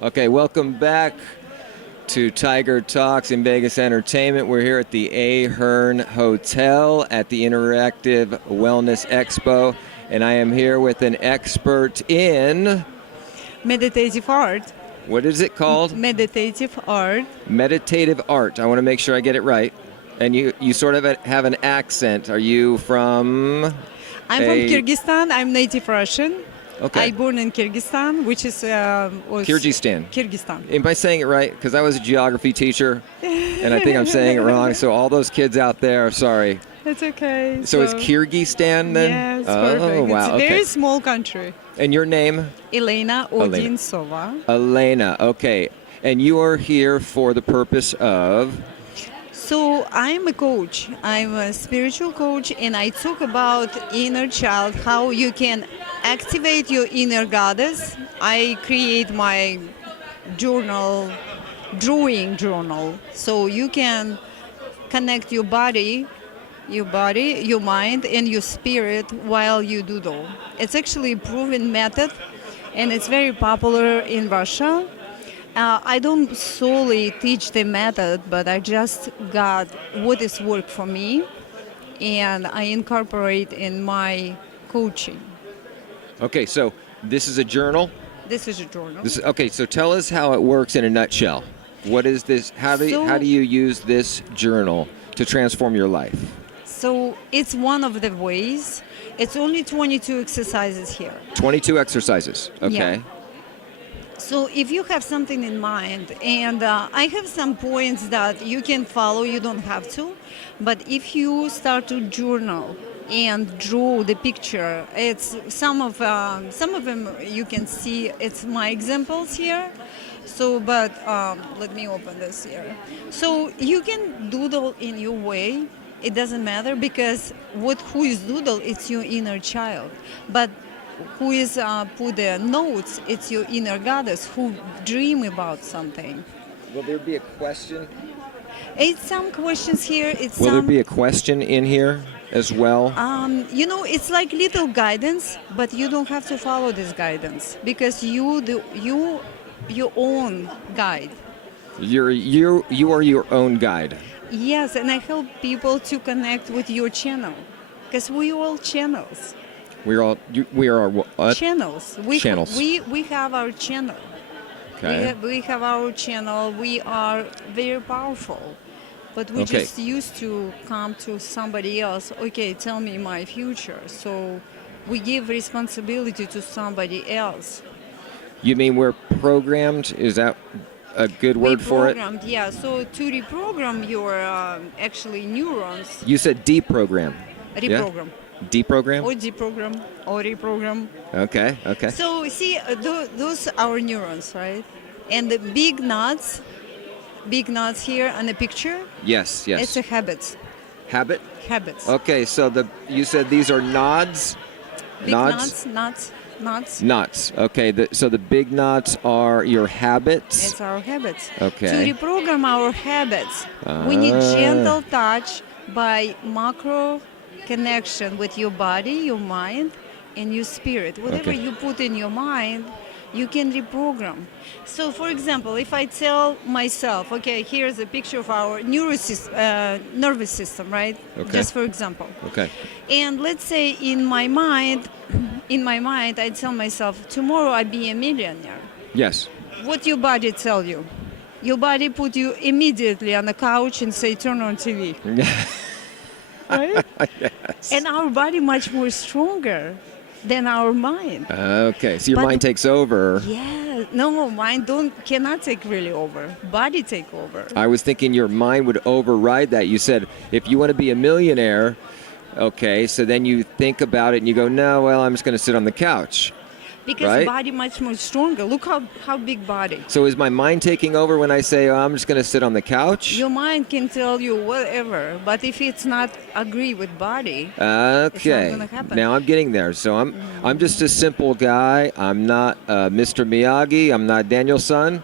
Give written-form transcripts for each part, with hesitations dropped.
Okay, welcome back to Tiger Talks in Vegas Entertainment. We're here at the Ahern Hotel at the Interactive Wellness Expo, and I am here with an expert in... Meditative art. What is it called? Meditative art. Meditative art. I want to make sure I get it right. And you sort of have an accent. Are you from... I'm from Kyrgyzstan. I'm native Russian. Okay. I born in Kyrgyzstan, which is... Kyrgyzstan. Am I saying it right? Because I was a geography teacher, and I think I'm saying it wrong. So all those kids out there, sorry. It's okay. So it's Kyrgyzstan then? Yes, oh, perfect. Wow. It's a very small country. And your name? Elena Odinsova. Elena, okay. And you are here for the purpose of? So I'm a coach. I'm a spiritual coach, and I talk about inner child, how you can activate your inner goddess. I create my journal, drawing journal, so you can connect your body, your mind, and your spirit while you doodle. It's actually a proven method, and it's very popular in Russia. I don't solely teach the method, but I just got what is work for me, and I incorporate in my coaching. Okay, so this is a journal? This is a journal. Okay, so tell us how it works in a nutshell. What is this? How do you use this journal to transform your life? So it's one of the ways. It's only 22 exercises here. 22 exercises, okay. Yeah. So if you have something in mind, and I have some points that you can follow, you don't have to, but if you start to journal and draw the picture, it's some of them you can see. It's my examples here. So, but let me open this here. So you can doodle in your way. It doesn't matter, because who is doodle? It's your inner child. But who is put the notes? It's your inner goddess who dream about something. Will there be a question? It's some questions here. Will there be a question in here as well? It's like little guidance, but you don't have to follow this guidance, because you your own guide. You are your own guide. Yes, and I help people to connect with your channel, because we all channels. We are what? Channels. Channels. We have our channel. Okay. We have our channel. We are very powerful, but we just used to come to somebody else. Okay, tell me my future. So we give responsibility to somebody else. You mean we're programmed? Is that a good word for it? Yeah. So to reprogram your actually neurons. You said deprogram. Reprogram. Yeah? Deprogram? Or deprogram, or reprogram. Okay. So see, those are our neurons, right? And the big knots here on the picture. Yes. It's a habit. Habit? Habits. Okay, so you said these are nods? Big knots. Knots. Okay, so the big knots are your habits? It's our habits. Okay. To reprogram our habits, we need gentle touch by macro connection with your body, your mind, and your spirit. Whatever you put in your mind, you can reprogram. So, for example, if I tell myself, okay, here's a picture of our nervous system, right? Okay. Just for example. Okay. And let's say in my mind, I tell myself, tomorrow I'll be a millionaire. Yes. What your body tell you? Your body put you immediately on the couch and say, turn on TV. Right? Yes. And our body much more stronger than our mind. Okay, so your mind takes over. Yeah, no, mind cannot take really over. Body take over. I was thinking your mind would override that. You said if you want to be a millionaire, okay, so then you think about it and you go, no, well, I'm just going to sit on the couch. Because body much more stronger. Look how big body. So is my mind taking over when I say, I'm just going to sit on the couch? Your mind can tell you whatever, but if it's not agree with body, it's not going to happen. Now I'm getting there. So I'm just a simple guy. I'm not Mr. Miyagi. I'm not Daniel-san.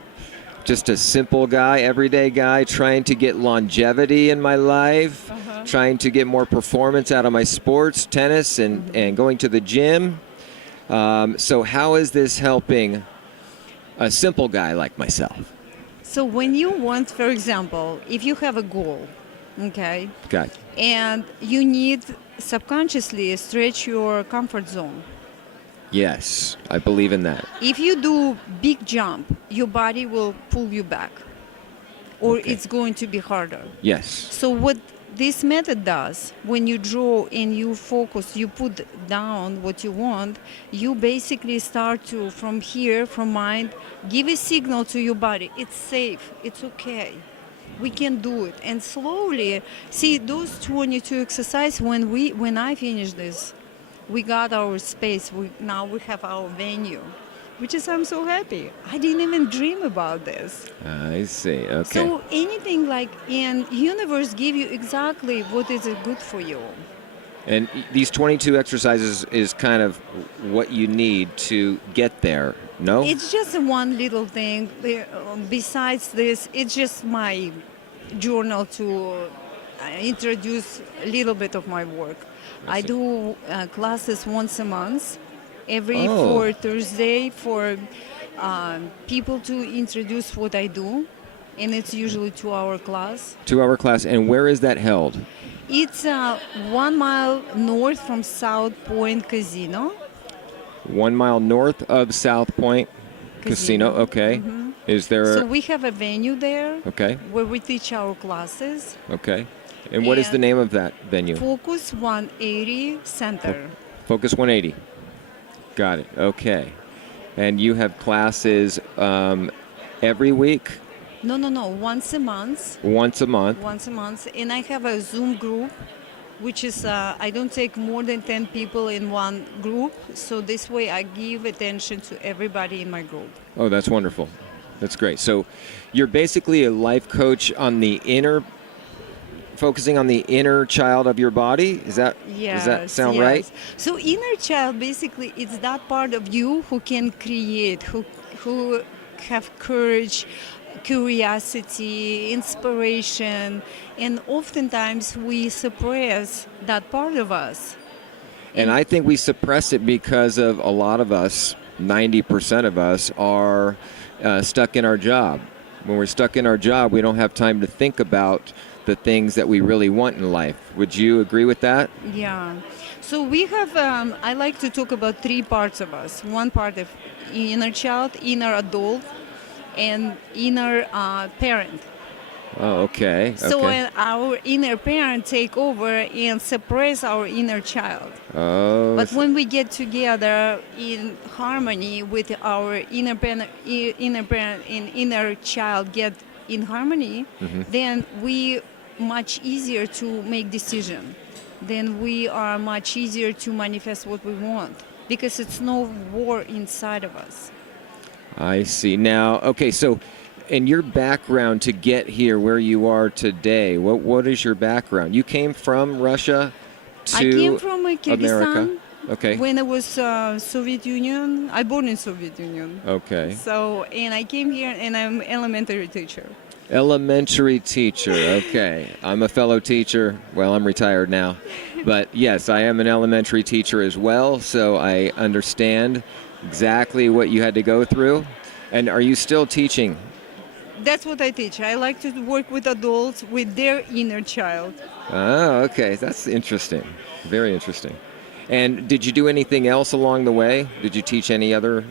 Just a simple guy, everyday guy, trying to get longevity in my life, trying to get more performance out of my sports, tennis, and going to the gym. So how is this helping a simple guy like myself. So when you want, for example, if you have a goal, okay, Okay. and you need subconsciously stretch your comfort zone. Yes, I believe in that. If you do big jump, your body will pull you back, or Okay. it's going to be harder. Yes. So what this method does, when you draw and you focus, you put down what you want, you basically start to, from here, from mind, give a signal to your body. It's safe. It's okay. We can do it. And slowly, see, those 22 exercises, when I finish this, we got our space. Now we have our venue, which is, I'm so happy. I didn't even dream about this. I see. Okay. So anything like in universe give you exactly what is good for you. And these 22 exercises is kind of what you need to get there, no? It's just one little thing. Besides this, it's just my journal to introduce a little bit of my work. I do classes once a month, every fourth Thursday for people to introduce what I do, and it's usually 2-hour class. 2-hour class. And where is that held? It's 1 mile north from South Point Casino. 1 mile north of South Point Casino. Okay. Mm-hmm. Is there So we have a venue there okay. where we teach our classes. Okay. And what is the And name of that venue? Focus 180 Center. Focus 180. Got it. Okay. And you have classes every week? No, once a month. Once a month? Once a month. And I have a Zoom group, which is, I don't take more than 10 people in one group. So this way I give attention to everybody in my group. Oh, that's wonderful. That's great. So you're basically a life coach on the focusing on the inner child of your body. Does that sound right? So inner child, basically, it's that part of you who can create, who have courage, curiosity, inspiration, and oftentimes we suppress that part of us. And I think we suppress it because of a lot of us, 90% of us, are stuck in our job. When we're stuck in our job, we don't have time to think about the things that we really want in life. Would you agree with that? Yeah. So we have, I like to talk about 3 parts of us. One part of inner child, inner adult, and inner parent. Oh, okay. So okay. when our inner parent take over and suppress our inner child. Oh. But when we get together in harmony with our inner parent and inner child get in harmony, then we much easier to make decision. Then we are much easier to manifest what we want because it's no war inside of us. I see. Now, okay, so in your background to get here where you are today, what is your background? You came from Russia to I came from Kyrgyzstan. America. Okay. When it was Soviet Union, I born in Soviet Union. Okay. So, and I came here and I'm elementary teacher. Elementary teacher. Okay. I'm a fellow teacher. Well, I'm retired now. But yes, I am an elementary teacher as well, so I understand exactly what you had to go through. And are you still teaching? That's what I teach. I like to work with adults with their inner child. Oh, okay. That's interesting. Very interesting. And did you do anything else along the way? Did you teach any other?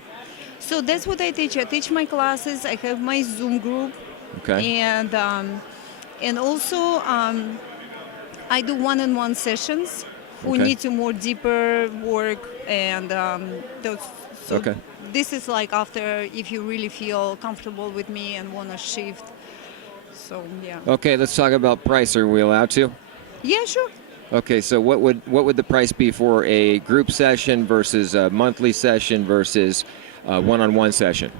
So that's what I teach. I teach my classes. I have my Zoom group. Okay. And also I do one-on-one sessions who Okay. need to more deeper work and those. So Okay. this is like after if you really feel comfortable with me and want to shift. So yeah. Okay, let's talk about price. Are we allowed to? Yeah, sure. Okay, so what would the price be for a group session versus a monthly session versus a one-on-one session?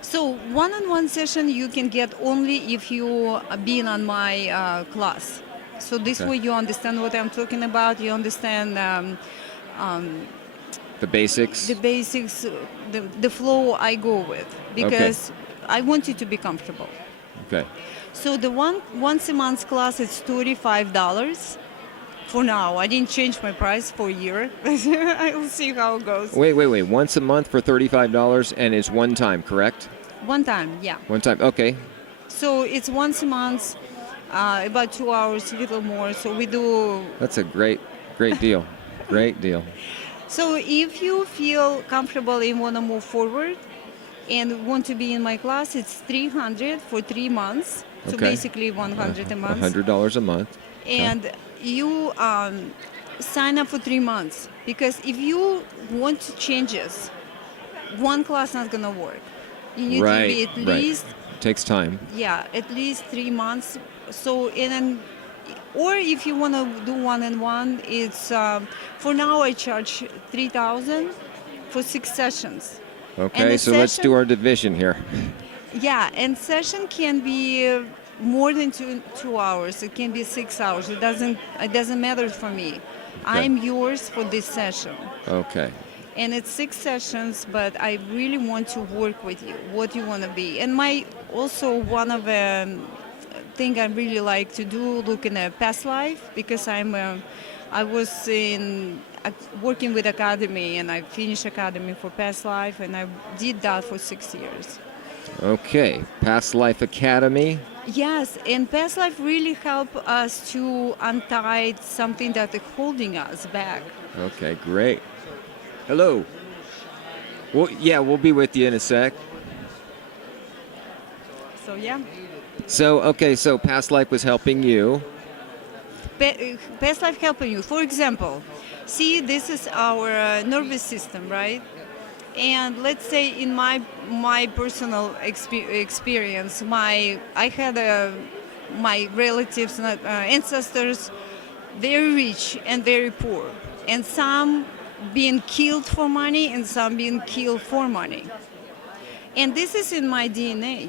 So one-on-one session you can get only if you been on my class. So this Okay. way you understand what I'm talking about. You understand The basics? the basics, the flow I go with because I want you to be comfortable. Okay. So the once a month class is $35. For now, I didn't change my price for a year. I will see how it goes. Wait. Once a month for $35, and it's one time, correct? One time, yeah. One time. Okay. So it's once a month, about 2 hours, a little more. So we do. That's a great deal. Great deal. So if you feel comfortable and want to move forward and want to be in my class, it's $300 for 3 months. So Okay. basically $100 a month. $100 a month. And you sign up for 3 months, because if you want changes, one class not gonna work. You need to be at least It takes time. at least 3 months. So or if you want to do one-on-one, it's for now I charge $3,000 for 6 sessions. Okay, so let's do our division here. Yeah, and session can be more than 2 hours. It can be 6 hours. It doesn't matter for me. I'm yours for this session. Okay. And it's 6 sessions, but I really want to work with you, what you want to be. And one of the thing I really like to do, look in a past life, because I was working with academy, and I finished academy for past life, and I did that for 6 years. Okay, Past Life Academy. Yes, and past life really help us to untie something that is holding us back. Okay, great. Hello. Well, yeah, we'll be with you in a sec. So yeah, So Past Life was helping you. past life helping you. For example, see, this is our nervous system, right? And let's say in my personal experience, I had my relatives, ancestors, very rich and very poor, and some being killed for money and some being killed for money. And this is in my DNA.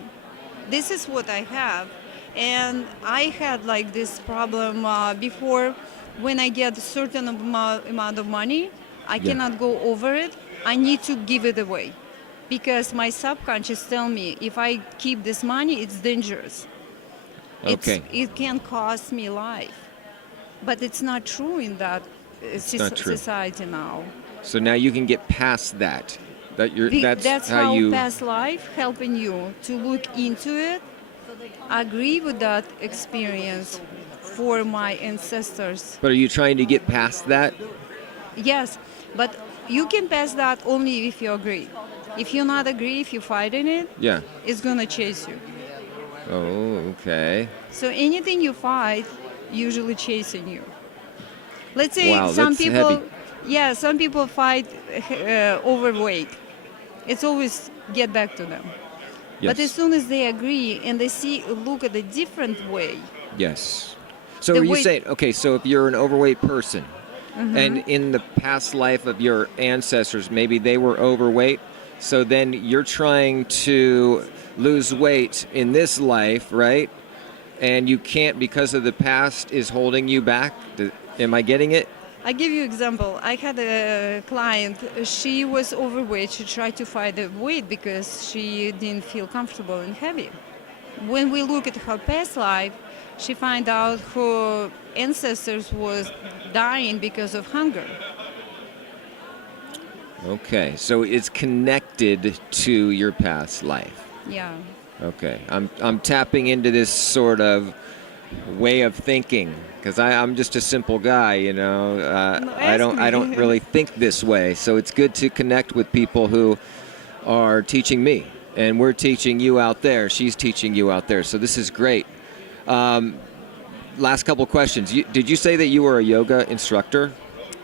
This is what I have. And I had like this problem before. When I get a certain amount of money, I cannot go over it. I need to give it away, because my subconscious tell me if I keep this money, it's dangerous. Okay. It can cost me life. But it's not true in that not true. society now. So now you can get past that. That's how you. past life helping you to look into it, agree with that experience for my ancestors. But are you trying to get past that? Yes, but you can pass that only if you agree. If you not agree, if you fight in it, Yeah. it's gonna chase you. Oh, okay. So anything you fight, usually chasing you. Let's say Wow, some that's people, heavy. some people fight overweight. It's always get back to them. Yes. But as soon as they agree and they look at a different way. Yes. So The are you weight- saying, okay, so if you're an overweight person, and in the past life of your ancestors, maybe they were overweight, so then you're trying to lose weight in this life, right? And you can't, because of the past is holding you back. Am I getting it? I give you example. I had a client. She was overweight. She tried to fight the weight because she didn't feel comfortable and heavy. When we look at her past life, she find out her ancestors was dying because of hunger. Okay, so it's connected to your past life. Yeah. Okay, I'm tapping into this sort of way of thinking, because I'm just a simple guy, you know. I don't really think this way, so it's good to connect with people who are teaching me, and we're teaching you out there. She's teaching you out there, so this is great. Last couple questions. Did you say that you were a yoga instructor?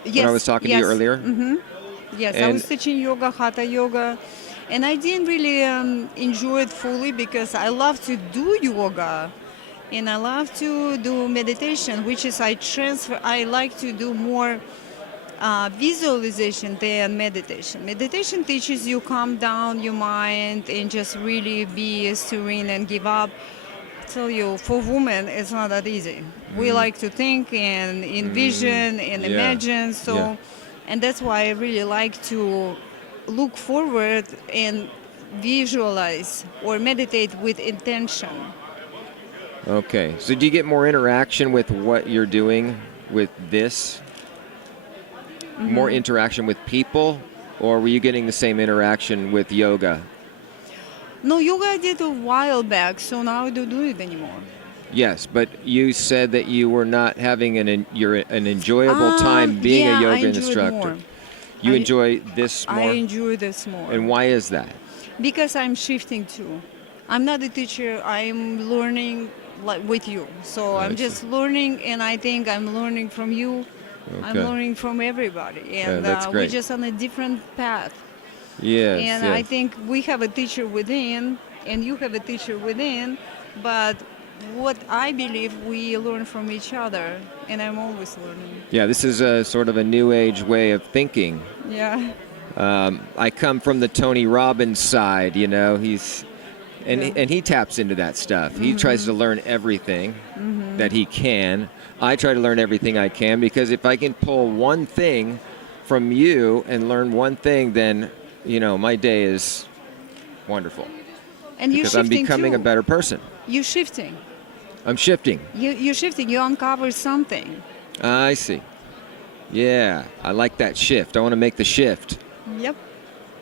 Yes. When I was talking to you earlier? Mm-hmm. Yes, I was teaching yoga, hatha yoga, and I didn't really enjoy it fully because I love to do yoga, and I love to do meditation, which is I like to do more visualization than meditation. Meditation teaches you calm down your mind and just really be serene and give up. I tell you, for women, it's not that easy. We like to think and envision and imagine, so. Yeah. And that's why I really like to look forward and visualize or meditate with intention. Okay, so do you get more interaction with what you're doing with this? More interaction with people? Or were you getting the same interaction with yoga? No, yoga I did a while back, so now I don't do it anymore. Yes, but you said that you were not having an enjoyable time being yeah, a I yoga enjoy it instructor. more. You I- enjoy this I more? enjoy this more. And why is that? Because I'm shifting too. I'm not a teacher. I'm learning like with you. So I I'm see. just learning, and I think I'm learning from you. I'm Okay. learning from everybody, and that's we're great. just on a different path. Yes, And yes. I think we have a teacher within, and you have a teacher within. But what I believe, we learn from each other, and I'm always learning. Yeah, this is a sort of a new age way of thinking. Yeah. I come from the Tony Robbins side, you know. Yeah. And he taps into that stuff. He tries to learn everything that he can. I try to learn everything I can, because if I can pull one thing from you and learn one thing, then my day is wonderful, And you're because I'm shifting becoming too. a better person. You're shifting. I'm shifting. You're shifting. You uncover something. I see. Yeah, I like that shift. I want to make the shift. Yep.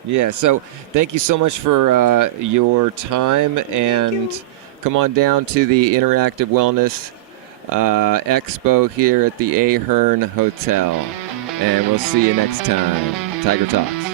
Yeah, so thank you so much for your time, and come on down to the Interactive Wellness Expo here at the Ahern Hotel, and we'll see you next time. Tiger Talks.